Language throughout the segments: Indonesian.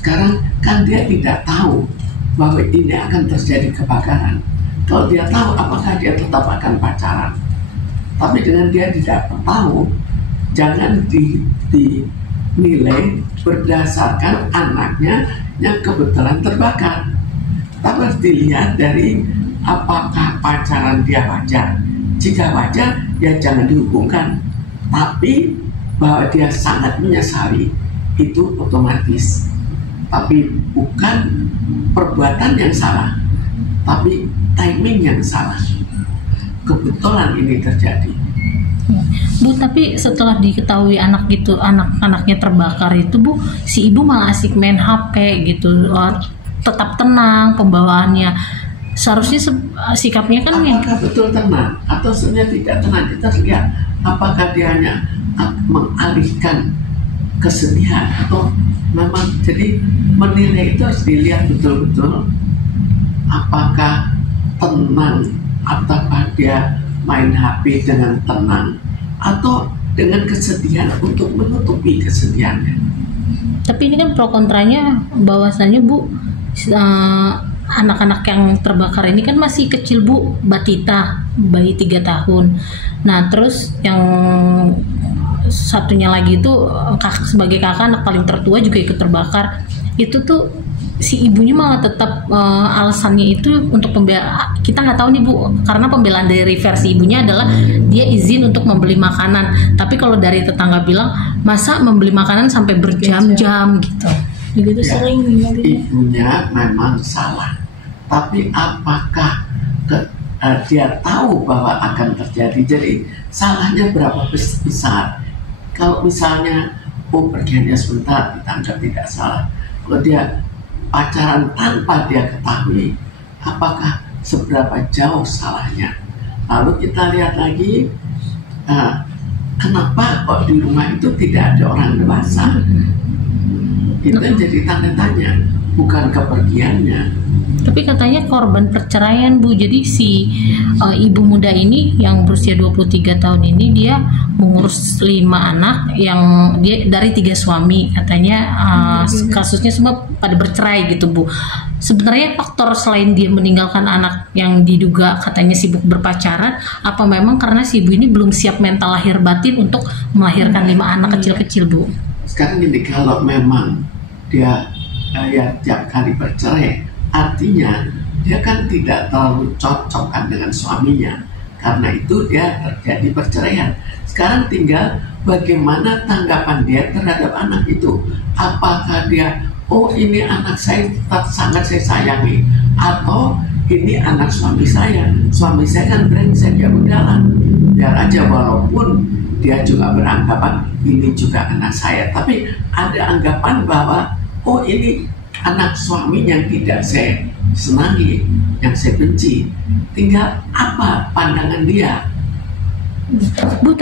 Sekarang kan dia tidak tahu bahwa ini akan terjadi kebakaran. Kalau dia tahu, apakah dia tetap akan pacaran? Tapi dengan dia tidak tahu, jangan dinilai berdasarkan anaknya yang kebetulan terbakar. Tapi harus dilihat dari apakah pacaran dia wajar. Jika wajar, ya jangan dihukumkan. Tapi bahwa dia sangat menyesali, itu otomatis. Tapi bukan perbuatan yang salah, tapi timing yang salah. Kebetulan ini terjadi. Bu, tapi setelah diketahui anak-anaknya terbakar itu, Bu, si ibu malah asik main HP gitu, tetap tenang pembawaannya. Seharusnya sikapnya kan apakah betul tenang atau sebenarnya tidak tenang? Kita lihat apakah dia hanya mengalihkan kesedihan atau memang. Jadi menilai itu harus dilihat betul-betul apakah tenang ataukah dia main HP dengan tenang atau dengan kesedihan untuk menutupi kesedihannya. Tapi ini kan pro kontranya bahwasanya, Bu, anak-anak yang terbakar ini kan masih kecil, Bu, Batita, bayi 3 tahun. Nah, terus yang satunya lagi itu sebagai kakak anak paling tertua juga ikut terbakar. Itu tuh si ibunya malah tetap alasannya itu untuk kita nggak tahu nih, Bu, karena pembelaan dari versi ibunya adalah dia izin untuk membeli makanan. Tapi kalau dari tetangga bilang, masa membeli makanan sampai berjam-jam gitu. Begitu Ya, sering ibunya memang salah. Tapi apakah dia tahu bahwa akan terjadi? Jadi salahnya berapa besar? Kalau misalnya pergiannya sebentar, kita anggap tidak salah. Kalau dia pacaran tanpa dia ketahui, apakah seberapa jauh salahnya? Lalu kita lihat lagi, kenapa kok di rumah itu tidak ada orang dewasa? Itu yang jadi tanda tanya, bukan kepergiannya. Tapi katanya korban perceraian, Bu. Jadi si ibu muda ini yang berusia 23 tahun ini dia mengurus 5 anak yang dia dari 3 suami. Katanya kasusnya semua pada bercerai gitu, Bu. Sebenarnya faktor selain dia meninggalkan anak yang diduga katanya sibuk berpacaran, apa memang karena si ibu ini belum siap mental lahir batin untuk melahirkan 5 anak kecil-kecil, Bu? Sekarang gini, kalau memang dia tiap kali bercerai, artinya dia kan tidak terlalu cocok kan dengan suaminya. Karena itu dia terjadi perceraian. Sekarang tinggal bagaimana tanggapan dia terhadap anak itu. Apakah dia, ini anak saya tetap sangat saya sayangi, atau ini anak suami saya kan brengsek, ya udahlah, biar aja, walaupun dia juga beranggapan ini juga anak saya. Tapi ada anggapan bahwa ini anak suami yang tidak saya senangi, yang saya benci. Tinggal apa pandangan dia. Bu,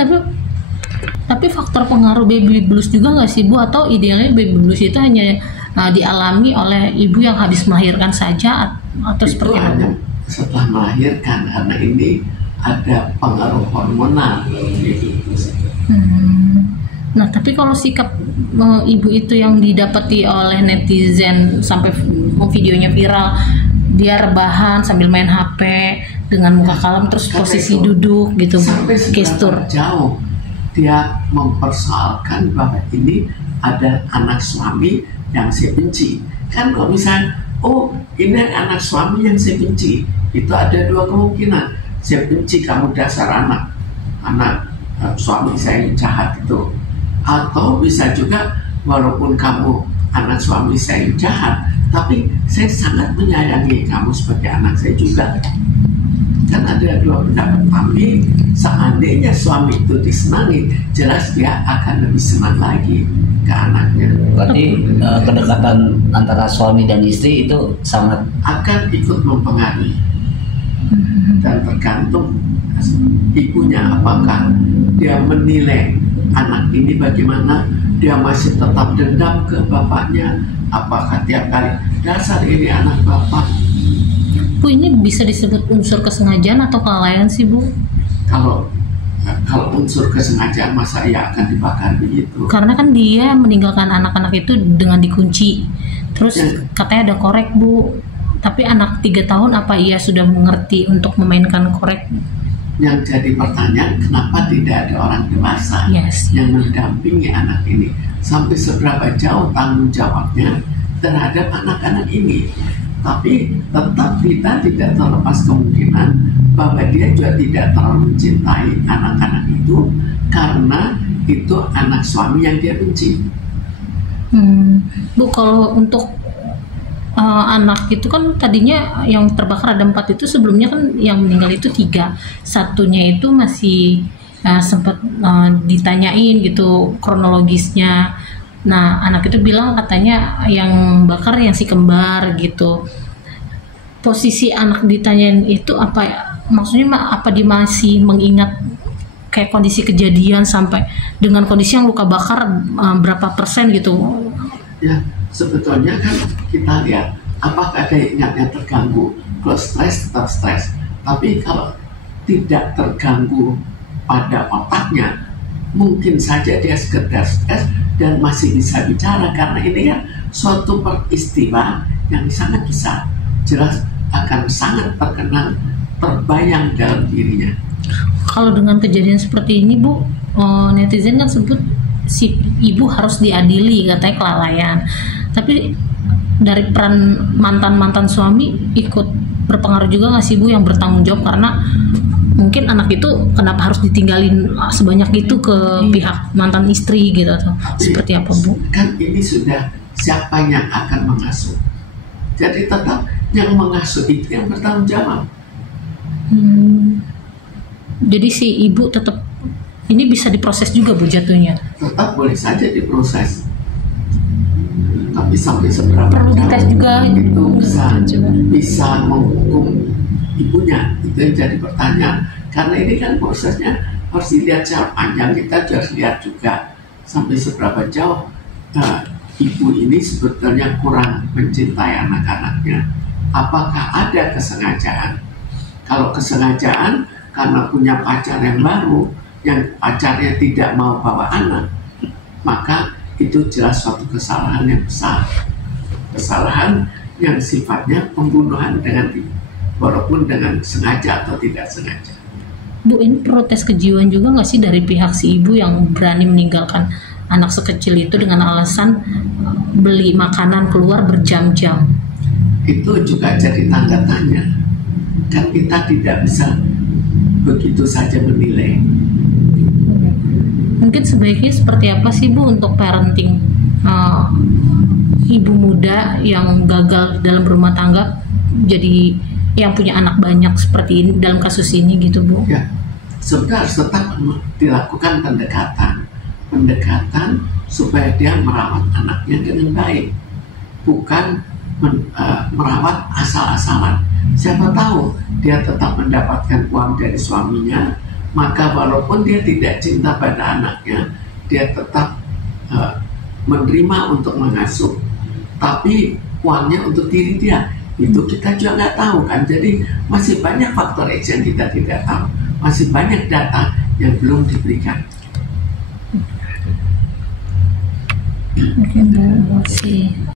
tapi faktor pengaruh baby blues juga nggak sih, Bu? Atau idealnya baby blues itu hanya dialami oleh ibu yang habis melahirkan saja, atau itu seperti hanya apa? setelah melahirkan, karena ini ada pengaruh hormonal gitu. Nah, tapi kalau sikap ibu itu yang didapati oleh netizen sampai videonya viral, dia rebahan sambil main HP dengan muka kalem terus posisi duduk gitu, sampai gestur jauh dia mempersoalkan bahwa ini ada anak suami yang saya benci. Kan kalau misalnya ini anak suami yang saya benci, itu ada 2 kemungkinan. Saya benci kamu dasar anak suami saya yang jahat itu. Atau bisa juga walaupun kamu anak suami saya yang jahat, tapi saya sangat menyayangi kamu sebagai anak saya juga. Kan ada 2 pendapat. Tapi seandainya suami itu disenangi, jelas dia akan lebih senang lagi ke anaknya. Berarti kedekatan antara suami dan istri itu sangat akan ikut mempengaruhi, dan tergantung ibunya, apakah dia menilai anak ini bagaimana, dia masih tetap dendam ke bapaknya, apakah tiap kali dasar ini anak bapak. Bu, ini bisa disebut unsur kesengajaan atau kelalaian sih, Bu? Kalau unsur kesengajaan, masa ia akan dibakar begitu? Karena kan dia meninggalkan anak-anak itu dengan dikunci, Terus katanya ada korek Bu, tapi anak 3 tahun apa ia sudah mengerti untuk memainkan korek? Yang jadi pertanyaan, kenapa tidak ada orang dewasa yang mendampingi anak ini? Sampai seberapa jauh tanggung jawabnya terhadap anak-anak ini? Tapi tetap kita tidak terlepas kemungkinan bahwa dia juga tidak terlalu mencintai anak-anak itu karena itu anak suami yang dia benci. Bu, kalau untuk anak itu kan tadinya yang terbakar ada 4 itu, sebelumnya kan yang meninggal itu 3, satunya itu masih sempat ditanyain gitu kronologisnya. Nah anak itu bilang katanya yang bakar yang si kembar gitu. Posisi anak ditanyain itu apa ya? Maksudnya apa dia masih mengingat kayak kondisi kejadian sampai dengan kondisi yang luka bakar berapa persen gitu? Ya, sebetulnya kan kita lihat apakah daya ingatnya terganggu. Kalau stres tetap stres, tapi kalau tidak terganggu pada otaknya, mungkin saja dia sekedar stres dan masih bisa bicara, karena ini kan suatu peristiwa yang sangat besar, jelas akan sangat terkenang, terbayang dalam dirinya. Kalau dengan kejadian seperti ini Bu, netizen kan sebut si ibu harus diadili, katanya kelalaian. Tapi dari peran mantan suami ikut berpengaruh juga nggak sih Bu yang bertanggung jawab, karena mungkin anak itu kenapa harus ditinggalin sebanyak itu ke pihak mantan istri gitu, atau seperti apa Bu? Kan ini sudah siapa yang akan mengasuh, jadi tetap yang mengasuh itu yang bertanggung jawab. Jadi si ibu tetap ini bisa diproses juga Bu jatuhnya? Tetap boleh saja diproses, tapi sampai seberapa perlu dites juga itu bisa menghukum ibunya, itu yang jadi pertanyaan. Karena ini kan prosesnya harus dilihat secara panjang, kita harus lihat juga sampai seberapa jauh ibu ini sebetulnya kurang mencintai anak-anaknya. Apakah ada kesengajaan? Kalau kesengajaan karena punya pacar yang baru, yang pacarnya tidak mau bawa anak, maka itu jelas suatu kesalahan yang besar, kesalahan yang sifatnya pembunuhan dengan walaupun dengan sengaja atau tidak sengaja. Bu, ini protes kejiwaan juga nggak sih dari pihak si ibu yang berani meninggalkan anak sekecil itu dengan alasan beli makanan keluar berjam-jam? Itu juga jadi tanda tanya. Kan kita tidak bisa begitu saja menilai. Mungkin sebaiknya seperti apa sih Bu untuk parenting ibu muda yang gagal dalam berumah tangga, jadi yang punya anak banyak seperti ini dalam kasus ini gitu Bu? Ya, sebenarnya tetap dilakukan pendekatan supaya dia merawat anaknya dengan baik, bukan merawat asal-asalan. Siapa tahu dia tetap mendapatkan uang dari suaminya, maka walaupun dia tidak cinta pada anaknya, dia tetap menerima untuk mengasuh, tapi uangnya untuk diri dia. Itu kita juga nggak tahu kan. Jadi masih banyak faktor X yang kita tidak tahu, masih banyak data yang belum diberikan. Oke, terima kasih.